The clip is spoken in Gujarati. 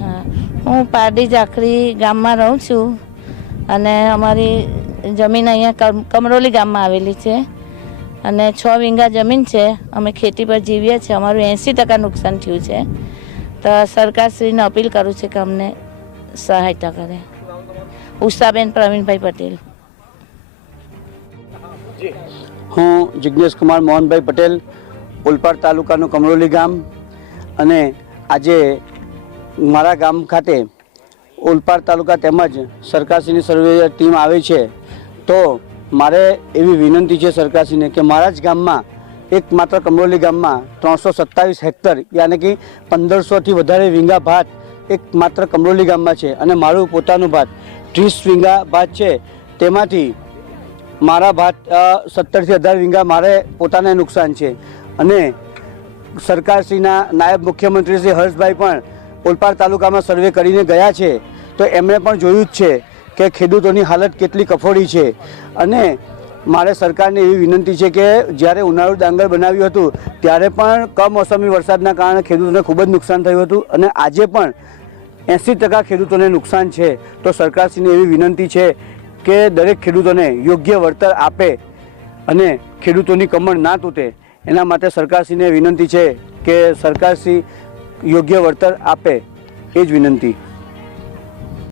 હું. પારડી જાખરી ગામમાં રહું છું અને અમારી જમીન અહીંયા કમરોલી ગામમાં આવેલી છે અને છ વીંગા જમીન છે. અમે ખેતી પર જીવીએ છીએ. અમારું એંસી ટકા નુકસાન થયું છે. તો સરકારશ્રીને અપીલ કરું છું કે અમને સહાયતા કરે. ઉષાબેન પ્રવીણભાઈ પટેલ. હું જિજ્ઞેશ કુમાર મોહનભાઈ પટેલ, ઓલપાડ તાલુકાનું કમરોલી ગામ. અને આજે મારા ગામ ખાતે ઓલપાડ તાલુકા તેમજ સરકારશ્રીની સર્વે ટીમ આવે છે, તો મારે એવી વિનંતી છે સરકારશ્રીને કે મારા જ ગામમાં એક માત્ર કમરોલી ગામમાં ત્રણસો સત્તાવીસ હેક્ટર, યાને કે પંદરસોથી વધારે વીંગા ભાત એક માત્ર કમરોલી ગામમાં છે અને મારું પોતાનું ભાત ત્રીસ વીંગા ભાત છે. તેમાંથી મારા ભાત સત્તરથી અઢાર વીંગા મારે પોતાને નુકસાન છે. અને સરકારશ્રીના નાયબ મુખ્યમંત્રી શ્રી હર્ષભાઈ પણ ઓલપાડ તાલુકામાં સર્વે કરીને ગયા છે, તો એમણે પણ જોયું જ છે કે ખેડૂતોની હાલત કેટલી કફોડી છે. અને મારે સરકારને એવી વિનંતી છે કે જ્યારે ઉનાળુ ડાંગર બનાવ્યું હતું, ત્યારે પણ કમોસમી વરસાદના કારણે ખેડૂતોને ખૂબ જ નુકસાન થયું હતું અને આજે પણ એંસી ટકા ખેડૂતોને નુકસાન છે. તો સરકારશ્રીને એવી વિનંતી છે કે દરેક ખેડૂતોને યોગ્ય વળતર આપે અને ખેડૂતોની કમર ના તૂટે. એના માટે સરકારશ્રીને વિનંતી છે કે સરકારશ્રી યોગ્ય વળતર આપે એ જ વિનંતી.